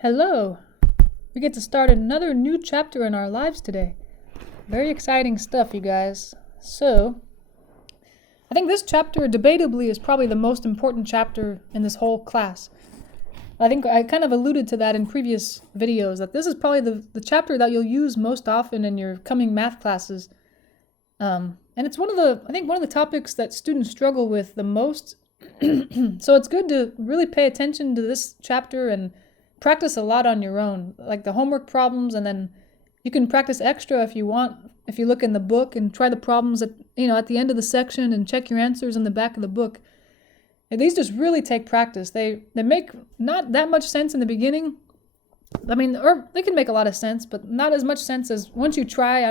Hello! We get to start another new chapter in our lives today. Very exciting stuff, you guys. So, I think this chapter debatably is probably the most important chapter in this whole class. I think I kind of alluded to that in previous videos, that this is probably the chapter that you'll use most often in your coming math classes. And it's one of the topics that students struggle with the most. So it's good to really pay attention to this chapter and practice a lot on your own, like the homework problems, and then you can practice extra if you want, if you look in the book and try the problems at the end of the section and check your answers in the back of the book. And these just really take practice. They make not that much sense in the beginning. Or they can make a lot of sense, but not as much sense as once you try,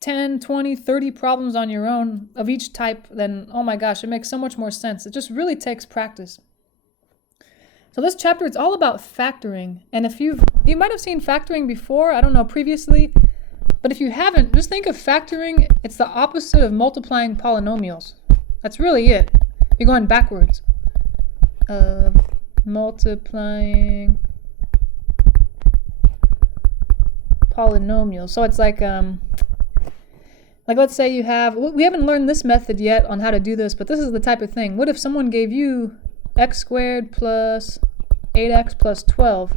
10, 20, 30 problems on your own of each type, then, oh my gosh, it makes so much more sense. It just really takes practice. So this chapter, it's all about factoring. And if you might have seen factoring before, previously, but if you haven't, just think of factoring, it's the opposite of multiplying polynomials. That's really it. You're going backwards. Multiplying polynomials. So it's like let's say we haven't learned this method yet on how to do this, but this is the type of thing. What if someone gave you x squared plus 8x plus 12,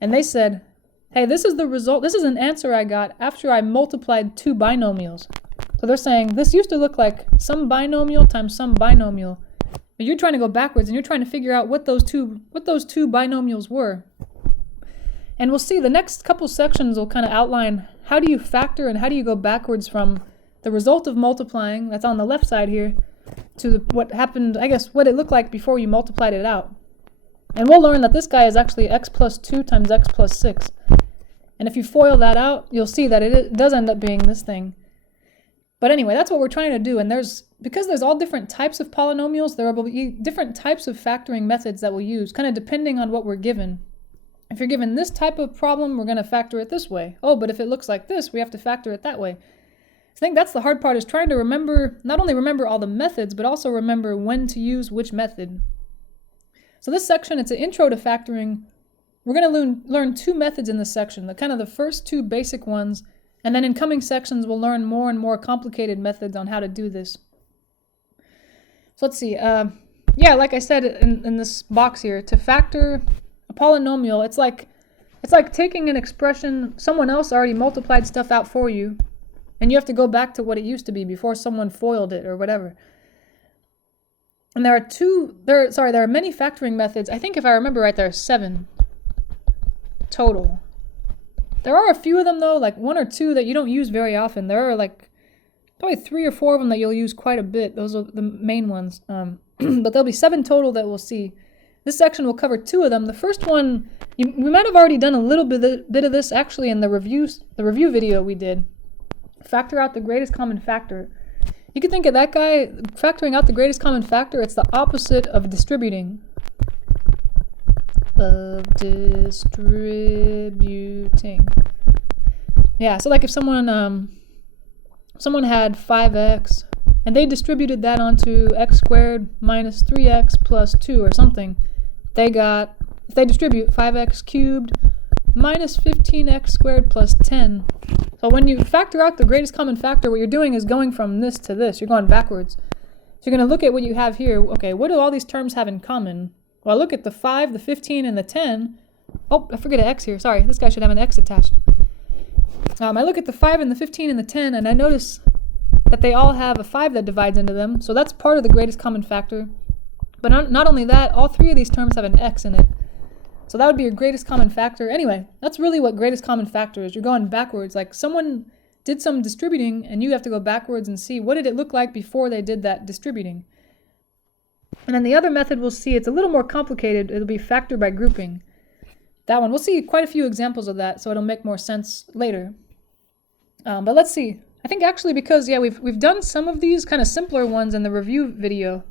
and they said, hey, this is the result, this is an answer I got after I multiplied two binomials. So they're saying this used to look like some binomial times some binomial, but you're trying to go backwards and you're trying to figure out what those two binomials were. And we'll see the next couple sections will kind of outline how do you factor and how do you go backwards from the result of multiplying, that's on the left side here, to what happened, what it looked like before you multiplied it out. And we'll learn that this guy is actually x plus 2 times x plus 6. And if you FOIL that out, you'll see that it does end up being this thing. But anyway, that's what we're trying to do. And because there's all different types of polynomials, there will be different types of factoring methods that we'll use, kind of depending on what we're given. If you're given this type of problem, we're going to factor it this way. Oh, but if it looks like this, we have to factor it that way. I think that's the hard part, is trying to not only remember all the methods, but also remember when to use which method. So this section, it's an intro to factoring. We're going to learn two methods in this section, the first two basic ones, and then in coming sections we'll learn more and more complicated methods on how to do this. So let's see. Like I said in this box here, to factor a polynomial, it's like taking an expression, someone else already multiplied stuff out for you, and you have to go back to what it used to be before someone FOILed it or whatever. And there are many factoring methods. I think if I remember right, there are 7 total. There are a few of them though, like 1 or 2 that you don't use very often. There are probably 3 or 4 of them that you'll use quite a bit. Those are the main ones. But there'll be 7 total that we'll see. This section will cover 2 of them. The first one, we might have already done a little bit of this actually in the review video we did. Factor out the greatest common factor. You can think of that guy, factoring out the greatest common factor, it's the opposite of distributing. Yeah, so like if someone had 5x, and they distributed that onto x squared minus 3x plus 2 or something, if they distribute 5x cubed minus 15x squared plus 10. So when you factor out the greatest common factor, what you're doing is going from this to this. You're going backwards. So you're going to look at what you have here. Okay, what do all these terms have in common? Well, I look at the 5, the 15, and the 10. Oh, I forget an x here. Sorry, this guy should have an x attached. I look at the 5 and the 15 and the 10, and I notice that they all have a 5 that divides into them. So that's part of the greatest common factor. But not only that, all 3 of these terms have an x in it. So that would be your greatest common factor. Anyway, that's really what greatest common factor is. You're going backwards. Like someone did some distributing, and you have to go backwards and see what did it look like before they did that distributing. And then the other method we'll see, it's a little more complicated. It'll be factor by grouping. That one, we'll see quite a few examples of that, so it'll make more sense later. But let's see. I think actually because, we've done some of these kind of simpler ones in the review video.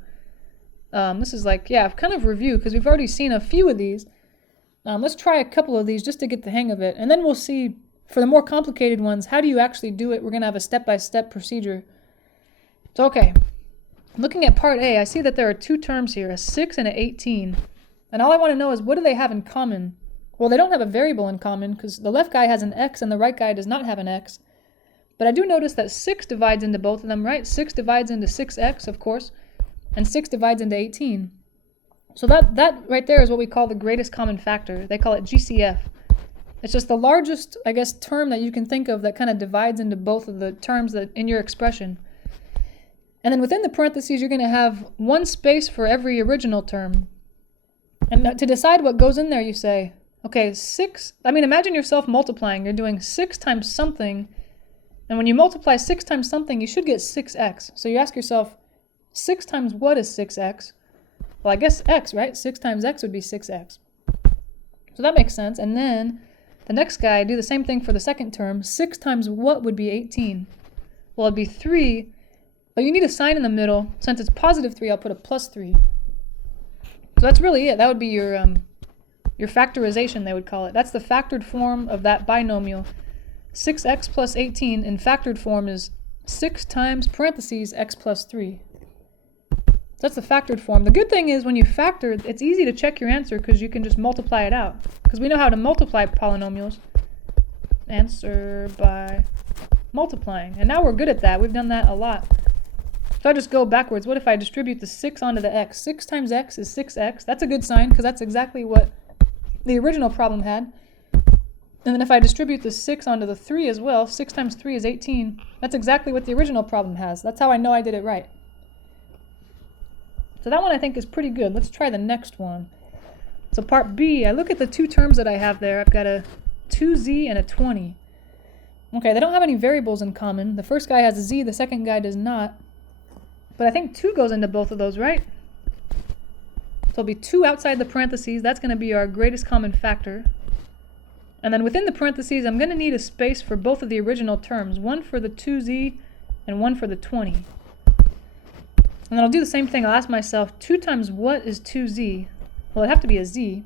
This is kind of review, because we've already seen a few of these. Let's try a couple of these just to get the hang of it. And then we'll see, for the more complicated ones, how do you actually do it? We're going to have a step-by-step procedure. So, okay. Looking at part A, I see that there are 2 terms here, a 6 and an 18. And all I want to know is, what do they have in common? Well, they don't have a variable in common because the left guy has an x and the right guy does not have an x. But I do notice that 6 divides into both of them, right? 6 divides into 6x, of course, and 6 divides into 18. So that right there is what we call the greatest common factor. They call it GCF. It's just the largest, I guess, term that you can think of that kind of divides into both of the terms that in your expression. And then within the parentheses, you're going to have one space for every original term. And to decide what goes in there, you say, okay, imagine yourself multiplying. You're doing 6 times something. And when you multiply 6 times something, you should get 6x. So you ask yourself, 6 times what is 6x? Well, I guess x, right? 6 times x would be 6x. So that makes sense. And then the next guy, do the same thing for the second term. 6 times what would be 18? Well, it'd be 3, but you need a sign in the middle. Since it's positive 3, I'll put a plus 3. So that's really it. That would be your factorization, they would call it. That's the factored form of that binomial. 6x plus 18 in factored form is 6 times parentheses x plus 3. So that's the factored form. The good thing is when you factor, it's easy to check your answer because you can just multiply it out. Because we know how to multiply polynomials. Answer by multiplying. And now we're good at that. We've done that a lot. So I just go backwards. What if I distribute the 6 onto the x? 6 times x is 6x. That's a good sign because that's exactly what the original problem had. And then if I distribute the 6 onto the 3 as well, 6 times 3 is 18. That's exactly what the original problem has. That's how I know I did it right. So that one I think is pretty good. Let's try the next one. So part B, I look at the 2 terms that I have there. I've got a 2z and a 20. Okay, they don't have any variables in common. The first guy has a z, the second guy does not. But I think 2 goes into both of those, right? So it'll be 2 outside the parentheses. That's going to be our greatest common factor. And then within the parentheses, I'm going to need a space for both of the original terms. One for the 2z and one for the 20. And then I'll do the same thing. I'll ask myself, 2 times what is 2z? Well, it'd have to be a z.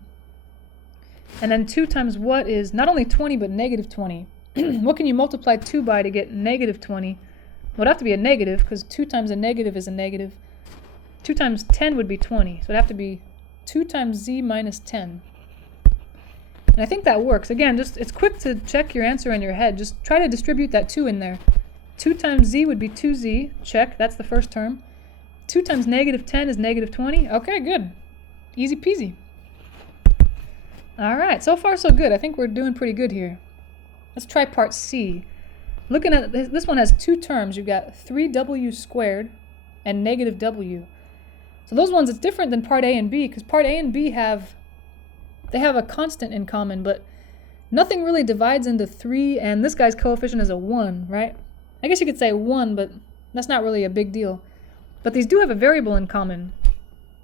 And then 2 times what is not only 20, but negative 20. What can you multiply 2 by to get negative 20? Well, it'd have to be a negative, because 2 times a negative is a negative. 2 times 10 would be 20. So it'd have to be 2 times z minus 10. And I think that works. Again, it's quick to check your answer in your head. Just try to distribute that 2 in there. 2 times z would be 2z. Check. That's the first term. 2 times negative 10 is negative 20. Okay, good. Easy peasy. All right, so far so good. I think we're doing pretty good here. Let's try part C. Looking at this one has 2 terms. You've got 3w squared and negative w. So those ones, it's different than part A and B, because part A and B have a constant in common, but nothing really divides into 3, and this guy's coefficient is a 1, right? I guess you could say 1, but that's not really a big deal. But these do have a variable in common,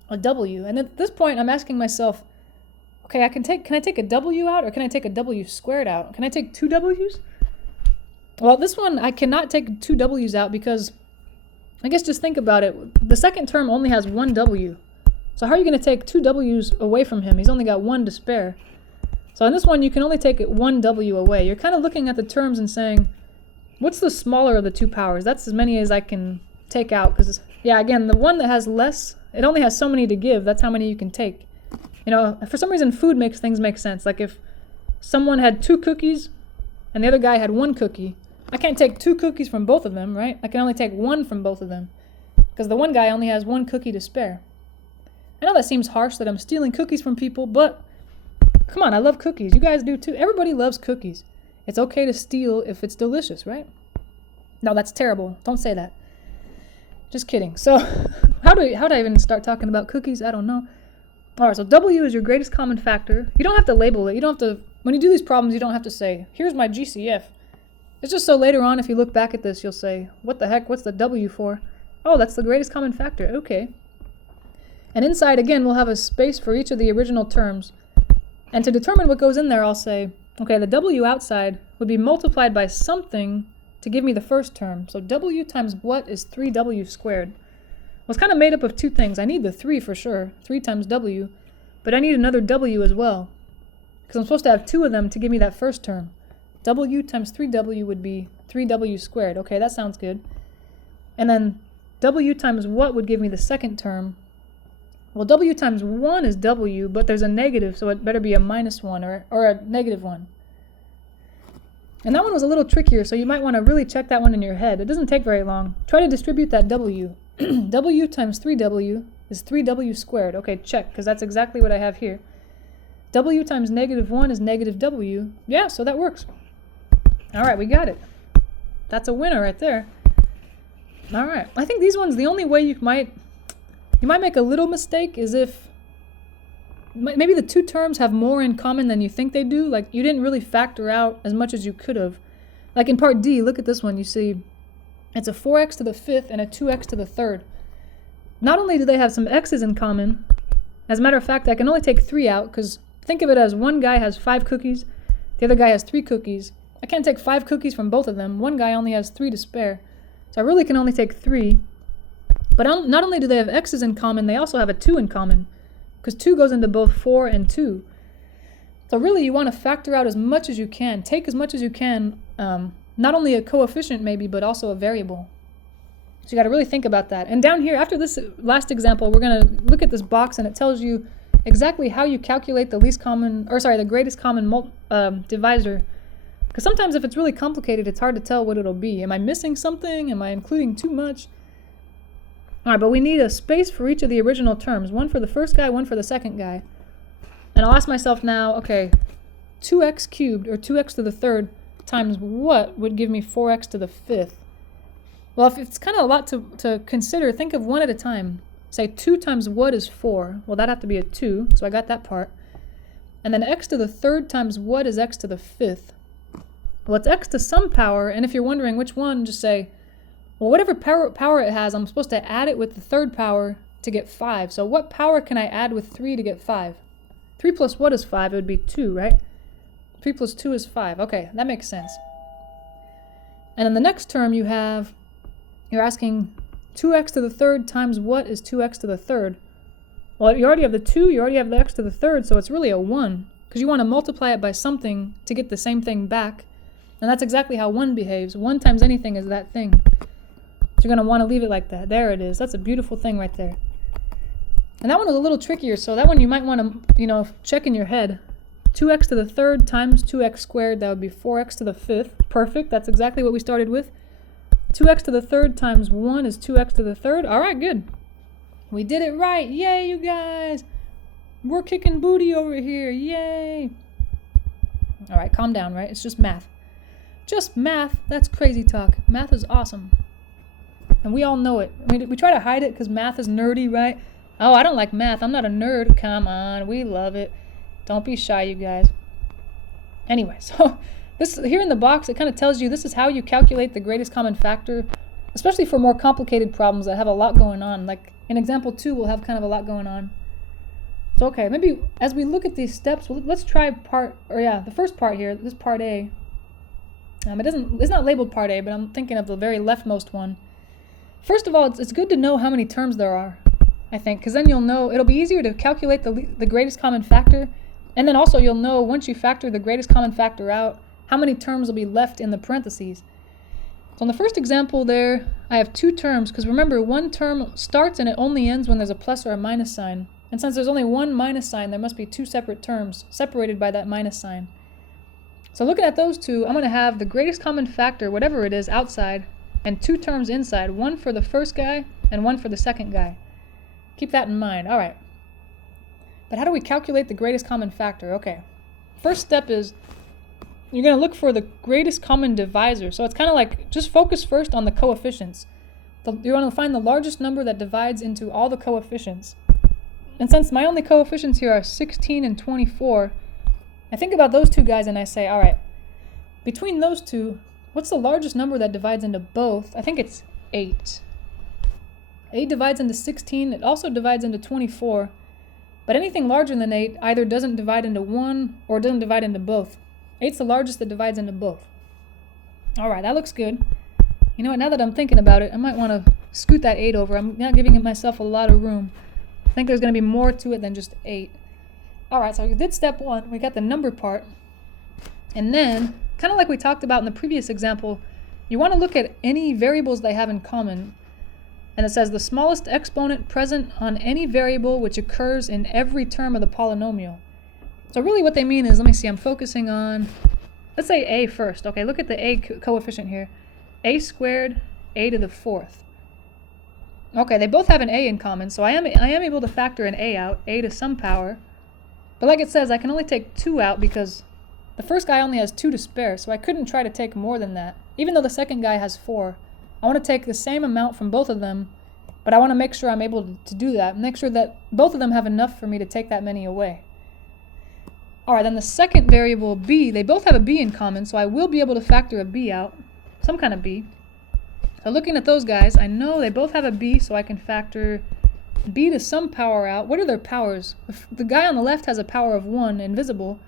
a w. And at this point, I'm asking myself, okay, can I take a w out, or can I take a w squared out? Can I take 2 w's? Well, this one, I cannot take 2 w's out because, I guess just think about it. The second term only has 1 w. So how are you going to take 2 w's away from him? He's only got 1 to spare. So in this one, you can only take 1 w away. You're kind of looking at the terms and saying, what's the smaller of the 2 powers? That's as many as I can take out, because, yeah, again, the one that has less, it only has so many to give. That's how many you can take. You know, for some reason, food makes things make sense. Like if someone had 2 cookies and the other guy had 1 cookie, I can't take 2 cookies from both of them, right? I can only take 1 from both of them because the one guy only has 1 cookie to spare. I know that seems harsh that I'm stealing cookies from people, but come on, I love cookies. You guys do too. Everybody loves cookies. It's okay to steal if it's delicious, right? No, that's terrible. Don't say that. Just kidding. So how do I even start talking about cookies? I don't know. All right, so W is your greatest common factor. You don't have to label it. You don't have to, when you do these problems, you don't have to say, here's my GCF. It's just so later on, if you look back at this, you'll say, what the heck, what's the W for? Oh, that's the greatest common factor. Okay. And inside, again, we'll have a space for each of the original terms. And to determine what goes in there, I'll say, okay, the W outside would be multiplied by something to give me the first term. So W times what is 3W squared? Well, it's kind of made up of 2 things. I need the 3 for sure, 3 times W, but I need another W as well, because I'm supposed to have 2 of them to give me that first term. W times 3W would be 3W squared. Okay, that sounds good. And then W times what would give me the second term? Well, w times 1 is w, but there's a negative, so it better be a -1 or a -1. And that one was a little trickier, so you might want to really check that one in your head. It doesn't take very long. Try to distribute that w. W times 3w is 3w squared. Okay, check, because that's exactly what I have here. W times -1 is -w. Yeah, so that works. All right, we got it. That's a winner right there. All right, I think these ones, the only way you might make a little mistake is if maybe the two terms have more in common than you think they do. Like you didn't really factor out as much as you could have. Like in part D, look at this one. You see it's a 4x to the 5th and a 2x to the 3rd. Not only do they have some x's in common, as a matter of fact, I can only take 3 out because think of it as one guy has 5 cookies, the other guy has 3 cookies. I can't take 5 cookies from both of them. One guy only has 3 to spare. So I really can only take 3. But not only do they have x's in common, they also have a 2 in common, because 2 goes into both 4 and 2. So really you want to factor out as much as you can. Take as much as you can, not only a coefficient maybe, but also a variable. So you got to really think about that. And down here, after this last example, we're going to look at this box, and it tells you exactly how you calculate the the greatest common divisor. Because sometimes if it's really complicated, it's hard to tell what it'll be. Am I missing something? Am I including too much? All right, but we need a space for each of the original terms. One for the first guy, one for the second guy. And I'll ask myself now, okay, 2x cubed, or 2x to the 3rd, times what would give me 4x to the 5th? Well, if it's kind of a lot to consider, think of one at a time. Say 2 times what is 4? Well, that'd have to be a 2, so I got that part. And then x to the 3rd times what is x to the 5th? Well, it's x to some power, and if you're wondering which one, just say, well, whatever power it has, I'm supposed to add it with the 3rd power to get 5. So what power can I add with 3 to get 5? 3 plus what is 5? It would be 2, right? 3 plus 2 is 5. Okay, that makes sense. And in the next term you're asking 2x to the 3rd times what is 2x to the 3rd? Well, you already have the 2, you already have the x to the 3rd, so it's really a 1. Because you want to multiply it by something to get the same thing back. And that's exactly how 1 behaves. 1 times anything is that thing. So you're going to want to leave it like that. There it is. That's a beautiful thing right there. And that one was a little trickier, so that one you might want to, check in your head. 2x to the 3rd times 2x squared, that would be 4x to the 5th. Perfect. That's exactly what we started with. 2x to the 3rd times 1 is 2x to the 3rd. All right, good. We did it right. Yay, you guys. We're kicking booty over here. Yay. All right, calm down, right? It's just math. Just math. That's crazy talk. Math is awesome. And we all know it. I mean, we try to hide it because math is nerdy, right? Oh, I don't like math. I'm not a nerd. Come on. We love it. Don't be shy, you guys. Anyway, so this here in the box, it kind of tells you this is how you calculate the greatest common factor, especially for more complicated problems that have a lot going on. Like in example 2, we'll have kind of a lot going on. So okay, maybe as we look at these steps, let's try the first part here, this part A. It's not labeled part A, but I'm thinking of the very leftmost one. First of all, it's good to know how many terms there are, I think, because then you'll know, it'll be easier to calculate the greatest common factor, and then also you'll know once you factor the greatest common factor out, how many terms will be left in the parentheses. So in the first example there, I have 2 terms, because remember, one term starts and it only ends when there's a plus or a minus sign. And since there's only one minus sign, there must be 2 separate terms, separated by that minus sign. So looking at those 2, I'm going to have the greatest common factor, whatever it is, outside, and 2 terms inside, one for the first guy and one for the second guy. Keep that in mind. All right. But how do we calculate the greatest common factor? Okay. First step is you're going to look for the greatest common divisor. So it's kind of like just focus first on the coefficients. You want to find the largest number that divides into all the coefficients. And since my only coefficients here are 16 and 24, I think about those 2 guys and I say, all right, between those 2, what's the largest number that divides into both? I think it's 8. 8 divides into 16. It also divides into 24. But anything larger than 8 either doesn't divide into 1 or doesn't divide into both. 8's the largest that divides into both. All right, that looks good. You know what, now that I'm thinking about it, I might want to scoot that 8 over. I'm not giving myself a lot of room. I think there's going to be more to it than just 8. All right, so we did step 1. We got the number part. And then, kind of like we talked about in the previous example, you want to look at any variables they have in common. And it says the smallest exponent present on any variable which occurs in every term of the polynomial. So really what they mean is, let me see, I'm focusing on, let's say a first. Okay, look at the a coefficient here. A squared, a to the fourth. Okay, they both have an a in common, so I am able to factor an a out, a to some power. But like it says, I can only take 2 out because the first guy only has 2 to spare, so I couldn't try to take more than that. Even though the second guy has 4, I want to take the same amount from both of them, but I want to make sure I'm able to do that, make sure that both of them have enough for me to take that many away. Alright, then the second variable, b, they both have a b in common, so I will be able to factor a b out, some kind of b. So looking at those guys, I know they both have a b, so I can factor b to some power out. What are their powers? If the guy on the left has a power of 1, invisible.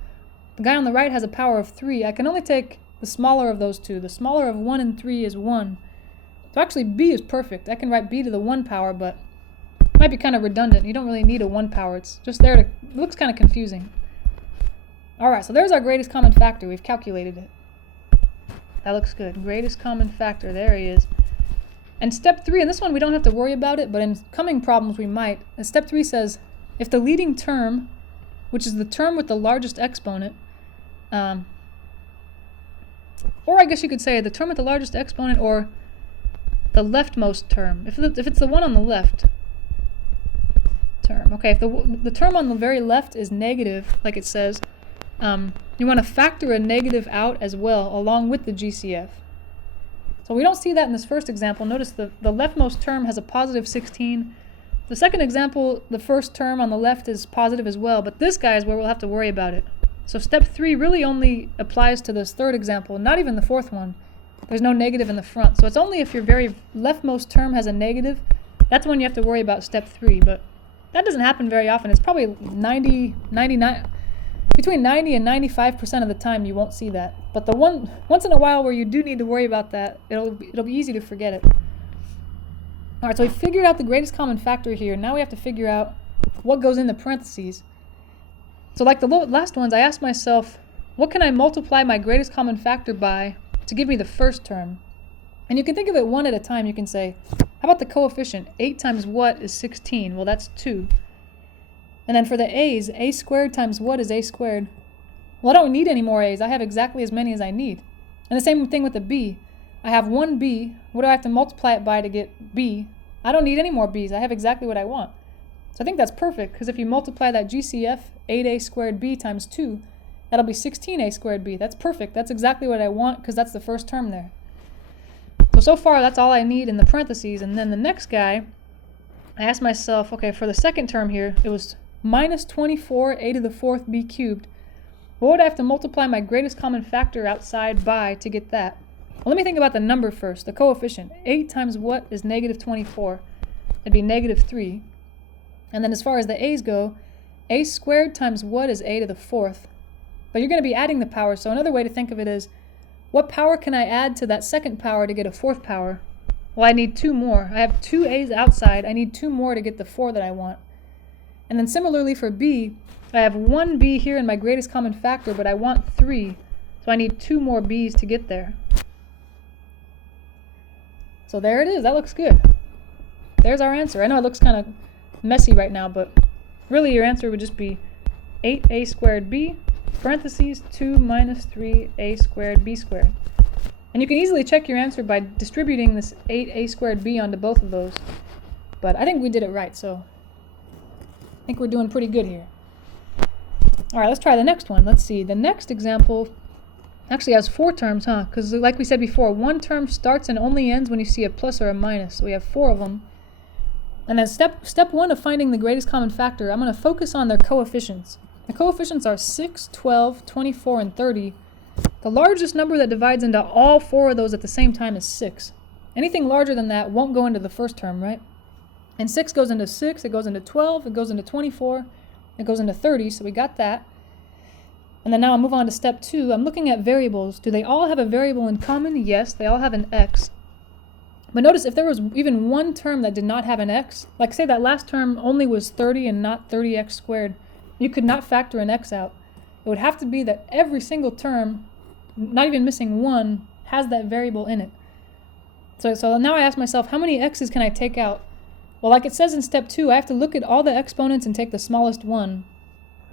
The guy on the right has a power of 3. I can only take the smaller of those two. The smaller of 1 and 3 is 1. So actually b is perfect. I can write b to the 1 power, but it might be kind of redundant. You don't really need a 1 power. It's just there to, it looks kind of confusing. Alright, so there's our greatest common factor. We've calculated it. That looks good. Greatest common factor. There he is. And step 3, and this one we don't have to worry about it, but in coming problems we might. And step 3 says, if the leading term, which is the term with the largest exponent, or I guess you could say the term with the largest exponent or the leftmost term. If it's the one on the left term. Okay, if the term on the very left is negative, like it says, you want to factor a negative out as well, along with the GCF. So we don't see that in this first example. Notice the leftmost term has a positive 16. The second example, the first term on the left is positive as well, but this guy is where we'll have to worry about it. So step 3 really only applies to this third example, not even the fourth one. There's no negative in the front. So it's only if your very leftmost term has a negative, that's when you have to worry about step 3. But that doesn't happen very often. It's probably between 90 and 95% of the time you won't see that. But the once in a while where you do need to worry about that, it'll be easy to forget it. Alright, so we figured out the greatest common factor here. Now we have to figure out what goes in the parentheses. So like the last ones, I asked myself, what can I multiply my greatest common factor by to give me the first term? And you can think of it one at a time. You can say, how about the coefficient? 8 times what is 16? Well, that's 2. And then for the a's, a squared times what is a squared? Well, I don't need any more a's. I have exactly as many as I need. And the same thing with the b. I have one b. What do I have to multiply it by to get b? I don't need any more b's. I have exactly what I want. So I think that's perfect, because if you multiply that GCF, 8a squared b times 2, that'll be 16a squared b. That's perfect. That's exactly what I want, because that's the first term there. So far, that's all I need in the parentheses. And then the next guy, I asked myself, okay, for the second term here, it was minus 24a to the fourth b cubed. What would I have to multiply my greatest common factor outside by to get that? Well, let me think about the number first, the coefficient. 8 times what is negative 24? That'd be negative 3. And then as far as the a's go, a squared times what is a to the fourth? But you're going to be adding the power, so another way to think of it is, what power can I add to that second power to get a fourth power? Well, I need 2 more. I have 2 a's outside. I need 2 more to get the 4 that I want. And then similarly for b, I have 1 b here in my greatest common factor, but I want 3. So I need 2 more b's to get there. So there it is. That looks good. There's our answer. I know it looks kind of messy right now, but really your answer would just be 8a squared b, parentheses 2 minus 3a squared b squared. And you can easily check your answer by distributing this 8a squared b onto both of those. But I think we did it right, so I think we're doing pretty good here. Alright, let's try the next one. Let's see. The next example actually has 4 terms, huh? Because like we said before, one term starts and only ends when you see a plus or a minus. So we have 4 of them. And then step 1 of finding the greatest common factor, I'm going to focus on their coefficients. The coefficients are 6, 12, 24, and 30. The largest number that divides into all 4 of those at the same time is 6. Anything larger than that won't go into the first term, right? And 6 goes into 6, it goes into 12, it goes into 24, it goes into 30, so we got that. And then now I'll move on to step 2. I'm looking at variables. Do they all have a variable in common? Yes, they all have an x. But notice if there was even one term that did not have an x, like say that last term only was 30 and not 30x squared, you could not factor an x out. It would have to be that every single term, not even missing one, has that variable in it. So now I ask myself, how many x's can I take out? Well, like it says in step 2, I have to look at all the exponents and take the smallest one.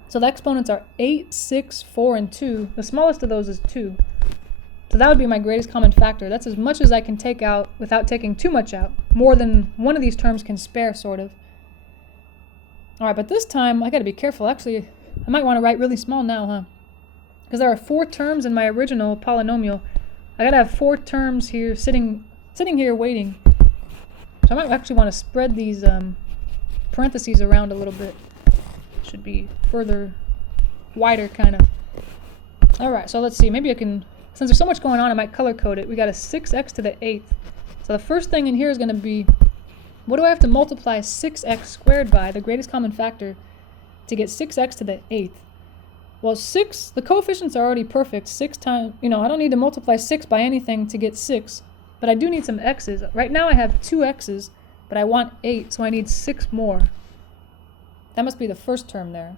So the exponents are 8, 6, 4, and 2. The smallest of those is 2. So that would be my greatest common factor. That's as much as I can take out without taking too much out. More than one of these terms can spare, sort of. Alright, but this time I gotta be careful. Actually, I might want to write really small now, huh? Because there are 4 terms in my original polynomial. I gotta have 4 terms here sitting here waiting. So I might actually want to spread these parentheses around a little bit. Should be further, wider kind of. Alright, so let's see. Maybe I can, since there's so much going on, I might color code it. We got a 6x to the 8th. So the first thing in here is going to be, what do I have to multiply 6x squared by, the greatest common factor, to get 6x to the 8th? Well, 6, the coefficients are already perfect. 6 times, I don't need to multiply 6 by anything to get 6. But I do need some x's. Right now I have 2 x's, but I want 8, so I need 6 more. That must be the first term there.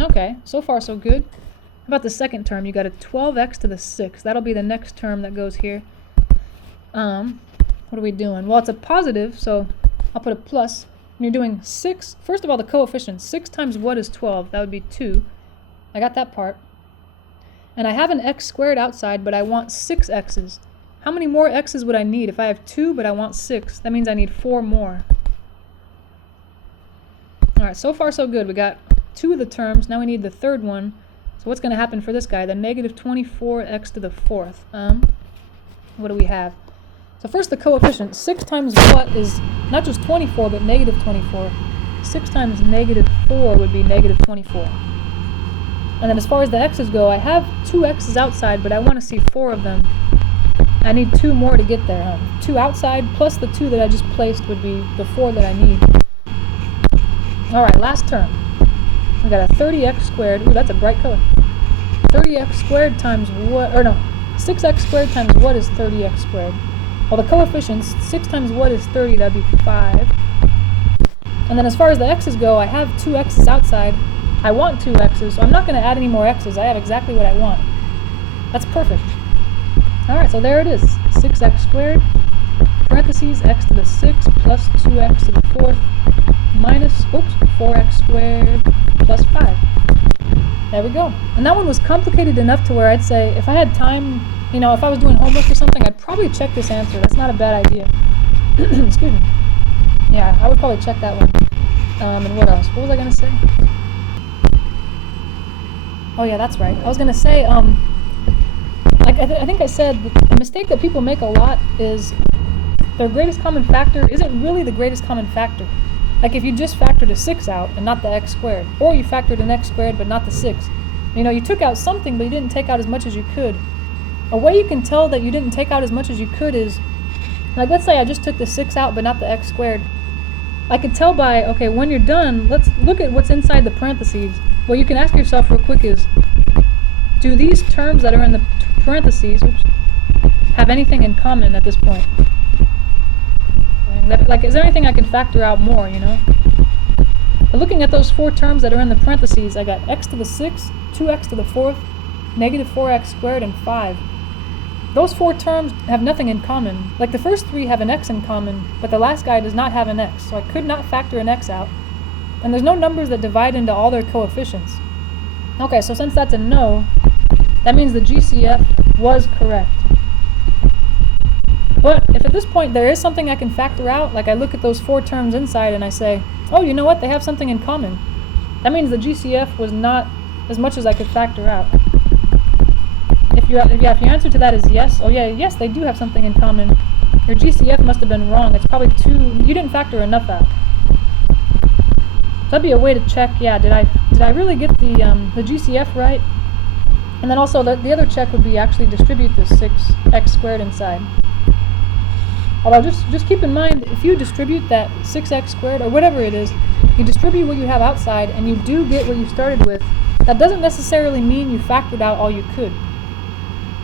Okay, so far so good. How about the second term? You got a 12x to the 6th. That'll be the next term that goes here. What are we doing? Well, it's a positive, so I'll put a plus. And you're doing 6. First of all, the coefficients. 6 times what is 12? That would be 2. I got that part. And I have an x squared outside, but I want 6 x's. How many more x's would I need? If I have 2, but I want 6, that means I need 4 more. Alright, so far so good. We got 2 of the terms. Now we need the third one. So what's going to happen for this guy? The negative 24x to the 4th. What do we have? So first the coefficient. 6 times what is not just 24, but negative 24. 6 times negative 4 would be negative 24. And then as far as the x's go, I have 2 x's outside, but I want to see 4 of them. I need 2 more to get there. 2 outside plus the 2 that I just placed would be the 4 that I need. Alright, last term. We got a 30x squared. Ooh, that's a bright color. 30x squared times what? Or no, 6x squared times what is 30x squared? Well, the coefficients, 6 times what is 30? That'd be 5. And then as far as the x's go, I have 2 x's outside. I want 2 x's, so I'm not going to add any more x's. I have exactly what I want. That's perfect. Alright, so there it is. 6x squared, parentheses, x to the 6th plus 2x to the 4th minus, 4x squared plus 5. There we go. And that one was complicated enough to where I'd say, if I had time, if I was doing homework or something, I'd probably check this answer. That's not a bad idea. Excuse me. Yeah, I would probably check that one. And what else? What was I going to say? Oh yeah, that's right. I was going to say, I think I said the mistake that people make a lot is their greatest common factor isn't really the greatest common factor. Like if you just factored a 6 out and not the x squared, or you factored an x squared but not the 6. You took out something but you didn't take out as much as you could. A way you can tell that you didn't take out as much as you could is, like let's say I just took the 6 out but not the x squared. I could tell by, okay, when you're done, let's look at what's inside the parentheses. What you can ask yourself real quick is, do these terms that are in the parentheses have anything in common at this point? Is there anything I can factor out more, But looking at those 4 terms that are in the parentheses, I got x to the 6th, 2x to the 4th, negative 4x squared, and 5. Those 4 terms have nothing in common. Like the first 3 have an x in common, but the last guy does not have an x, so I could not factor an x out. And there's no numbers that divide into all their coefficients. Okay, so since that's a no, that means the GCF was correct. But if at this point there is something I can factor out, like I look at those 4 terms inside and I say, oh, you know what, they have something in common. That means the GCF was not as much as I could factor out. If your answer to that is yes, oh yeah, yes, they do have something in common, your GCF must have been wrong. It's probably you didn't factor enough out. So that'd be a way to check, yeah, did I really get the GCF right? And then also the other check would be actually distribute the 6x squared inside. Although just keep in mind, if you distribute that 6x squared, or whatever it is, you distribute what you have outside and you do get what you started with, that doesn't necessarily mean you factored out all you could.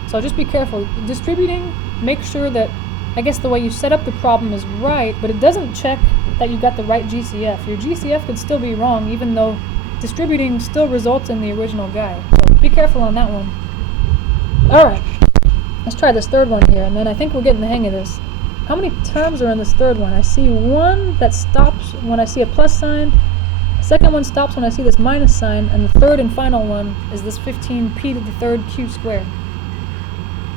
So just be careful. Distributing, make sure that, I guess the way you set up the problem is right, but it doesn't check that you got the right GCF. Your GCF could still be wrong, even though distributing still results in the original guy. So be careful on that one. Alright. Let's try this third one here, and then I think we're getting the hang of this. How many terms are in this third one? I see one that stops when I see a plus sign. The second one stops when I see this minus sign, and the third and final one is this 15p to the third q squared.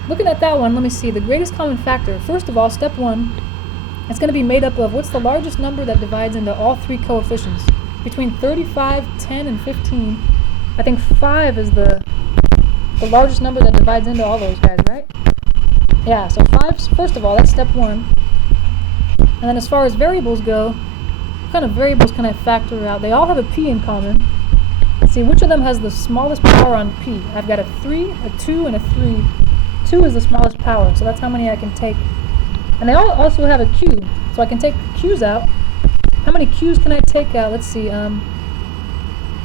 Looking at that one, let me see. The greatest common factor. First of all, step one, it's going to be made up of what's the largest number that divides into all three coefficients. Between 35, 10, and 15, I think 5 is the largest number that divides into all those guys, right? Yeah, so 5, first of all, that's step one. And then as far as variables go, what kind of variables can I factor out? They all have a p in common. Let's see, which of them has the smallest power on p? I've got a 3, a 2, and a 3. 2 is the smallest power, so that's how many I can take. And they all also have a q, so I can take the q's out. How many q's can I take out? Let's see, the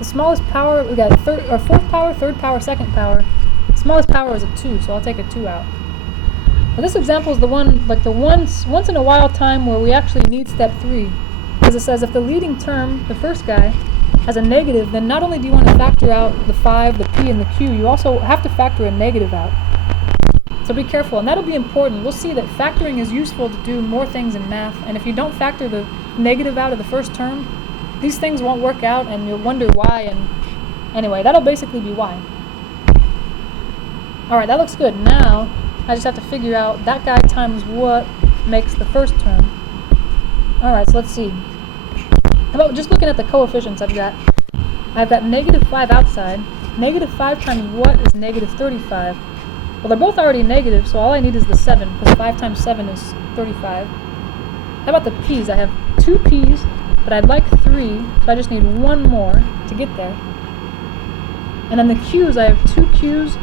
smallest power, we got fourth power, third power, second power. The smallest power is a 2, so I'll take a 2 out. Now this example is the one, like the once in a while time where we actually need step 3. Because it says if the leading term, the first guy, has a negative, then not only do you want to factor out the 5, the p, and the q, you also have to factor a negative out. So be careful, and that'll be important. We'll see that factoring is useful to do more things in math, and if you don't factor the negative out of the first term, these things won't work out, and you'll wonder why, and anyway, that'll basically be why. Alright, that looks good. Now, I just have to figure out that guy times what makes the first term. Alright, so let's see. How about just looking at the coefficients I've got negative 5 outside. Negative 5 times what is negative 35? Well, they're both already negative, so all I need is the 7, because 5 times 7 is 35. How about the p's? I have 2 p's, but I'd like 3, so I just need 1 more to get there. And then the q's, I have 2 q's,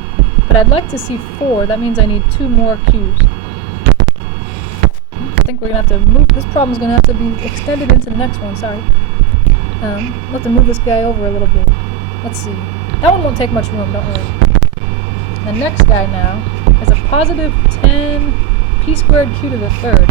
but I'd like to see 4. That means I need 2 more q's. I think we're going to have to move, this problem's going to have to be extended into the next one, sorry. We'll have to move this guy over a little bit. Let's see. That one won't take much room, don't worry. The next guy now is a positive 10 p squared q to the third.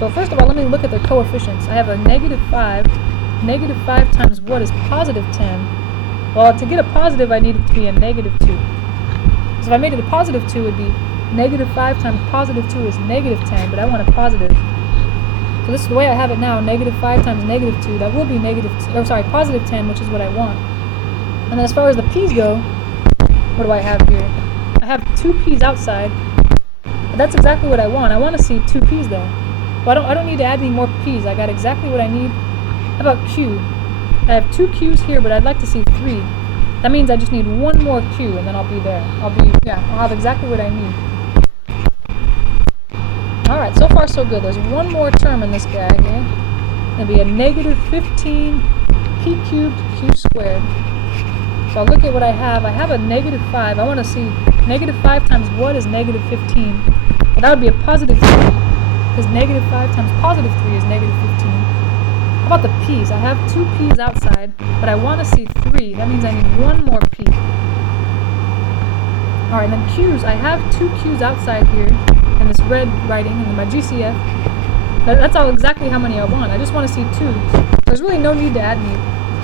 So first of all, let me look at the coefficients. I have a negative 5. Negative 5 times what is positive 10? Well, to get a positive, I need it to be a negative 2. So if I made it a positive 2, it would be negative 5 times positive 2 is negative 10, but I want a positive. So this is the way I have it now, negative 5 times negative 2. That will be positive 10, which is what I want. And then as far as the p's go, what do I have here? I have 2 p's outside, but that's exactly what I want. I want to see 2 p's there. Well, I don't need to add any more p's. I got exactly what I need. How about q? I have 2 q's here, but I'd like to see 3. That means I just need 1 more q, and then I'll be there. I'll have exactly what I need. Alright, so far so good. There's 1 more term in this guy here. It'll be a negative 15 p cubed q squared. So I'll look at what I have. I have a negative 5. I want to see negative 5 times what is negative 15. Well, that would be a positive 3, because negative 5 times positive 3 is negative 15. How about the p's? I have 2 p's outside, but I want to see 3. That means I need 1 more p. Alright, then q's. I have 2 q's outside here, and this red writing, and my GCF. That's all exactly how many I want. I just want to see 2. There's really no need to add any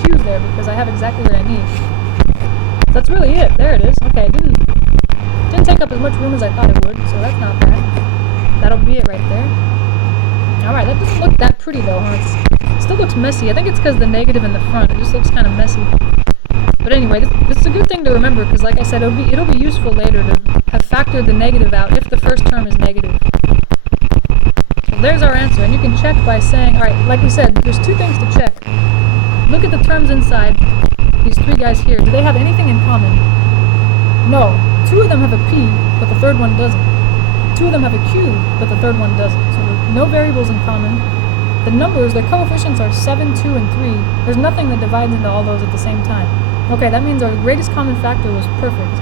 q's there, because I have exactly what I need. So that's really it. There it is. Okay, it didn't take up as much room as I thought it would, so that's not bad. That'll be it right there. Alright, that doesn't look that pretty though, huh? It still looks messy. I think it's because the negative in the front. It just looks kind of messy. But anyway, this is a good thing to remember, because like I said, it'll be useful later to have factored the negative out if the first term is negative. So there's our answer, and you can check by saying, alright, like we said, there's 2 things to check. Look at the terms inside. These 3 guys here, do they have anything in common? No. 2 of them have a p, but the third one doesn't. 2 of them have a q, but the third one doesn't. So there's no variables in common. The numbers, their coefficients are 7, 2, and 3. There's nothing that divides into all those at the same time. Okay, that means our greatest common factor was perfect.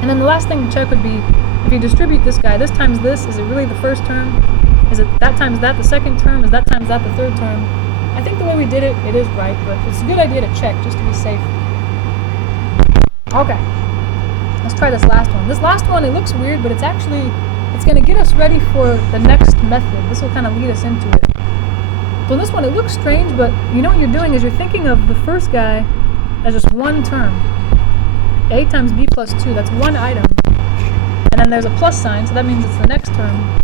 And then the last thing to check would be, if you distribute this guy, this times this, is it really the first term? Is it that times that the second term? Is that times that the third term? I think the way we did it, it is right, but it's a good idea to check, just to be safe. Okay, let's try this last one. This last one, it looks weird, but it's going to get us ready for the next method. This will kind of lead us into it. So in this one, it looks strange, but you know what you're doing is you're thinking of the first guy as just one term. A times b plus 2, that's one item. then there's a plus sign, so that means it's the next term.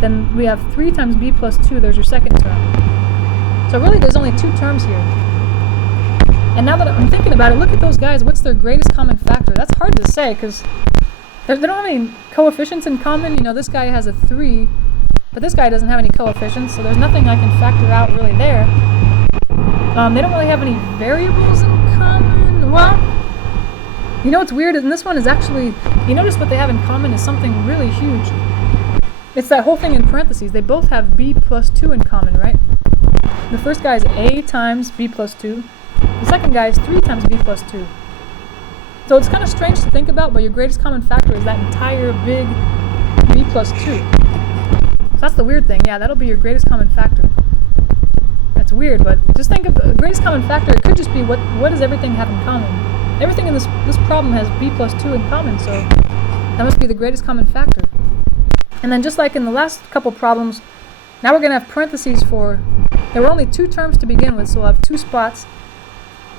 Then we have 3 times b plus 2, there's your second term. So really there's only 2 terms here. And now that I'm thinking about it, look at those guys, what's their greatest common factor? That's hard to say, because they don't have any coefficients in common. You know, this guy has a 3, but this guy doesn't have any coefficients, so there's nothing I can factor out really there. They don't really have any variables in common. Well, you know what's weird? And this one is actually, you notice what they have in common is something really huge. It's that whole thing in parentheses. They both have b plus 2 in common, right? The first guy is a times b plus 2. The second guy is 3 times b plus 2. So it's kind of strange to think about, but your greatest common factor is that entire big b plus 2. So that's the weird thing. Yeah, that'll be your greatest common factor. That's weird, but just think of the greatest common factor. It could just be what does everything have in common? Everything in this problem has b plus 2 in common, so that must be the greatest common factor. And then just like in the last couple problems, now we're going to have parentheses for, there were only 2 terms to begin with, so we'll have 2 spots.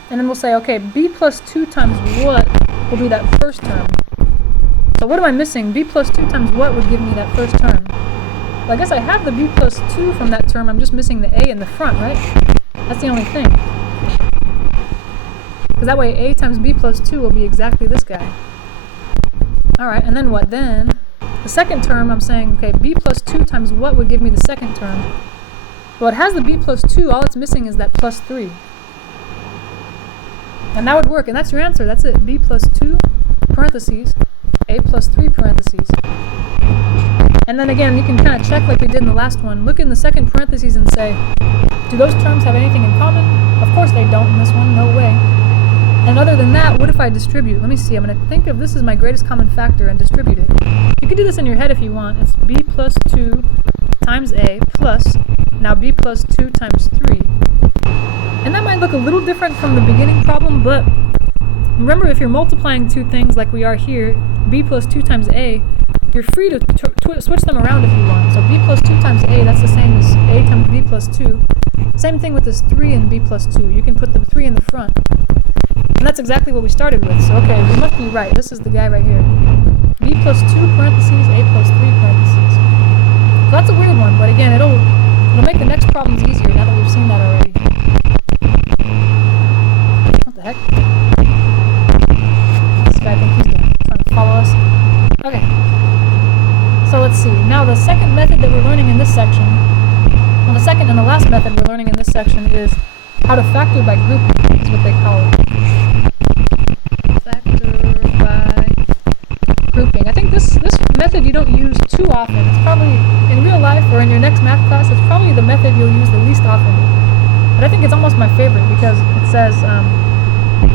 And then we'll say, okay, b plus 2 times what will be that first term? So what am I missing? B plus 2 times what would give me that first term? Well, I guess I have the b plus 2 from that term, I'm just missing the a in the front, right? That's the only thing. Because that way a times b plus 2 will be exactly this guy. Alright, and then what? Then, the second term, I'm saying, okay, b plus 2 times what would give me the second term? Well, it has the b plus 2, all it's missing is that plus 3. And that would work, and that's your answer. That's it. B plus 2, parentheses, a plus 3, parentheses. And then again, you can kind of check like we did in the last one. Look in the second parentheses and say, do those terms have anything in common? Of course they don't in this one, no way. And other than that, what if I distribute? Let me see, I'm going to think of this as my greatest common factor and distribute it. You can do this in your head if you want. It's b plus 2 times a plus, now b plus 2 times 3. And that might look a little different from the beginning problem, but remember, if you're multiplying 2 things like we are here, b plus 2 times a, you're free to switch them around if you want. So b plus 2 times a, that's the same as a times b plus 2. Same thing with this 3 and b plus 2. You can put the 3 in the front. And that's exactly what we started with. So okay, we must be right. This is the guy right here. b plus 2 parentheses, a plus 3 parentheses. So that's a weird one, but again, it'll make the next problems easier now that we've seen that already. What the heck? This guy, I think he's trying to follow us. Okay. So let's see. Now the second method that we're learning in this section, well, the second and the last method we're learning in this section is how to factor by grouping, is what they call it. Factor by grouping. I think this method you don't use too often. It's probably, in real life or in your next math class, it's probably the method you'll use the least often. But I think it's almost my favorite because it says,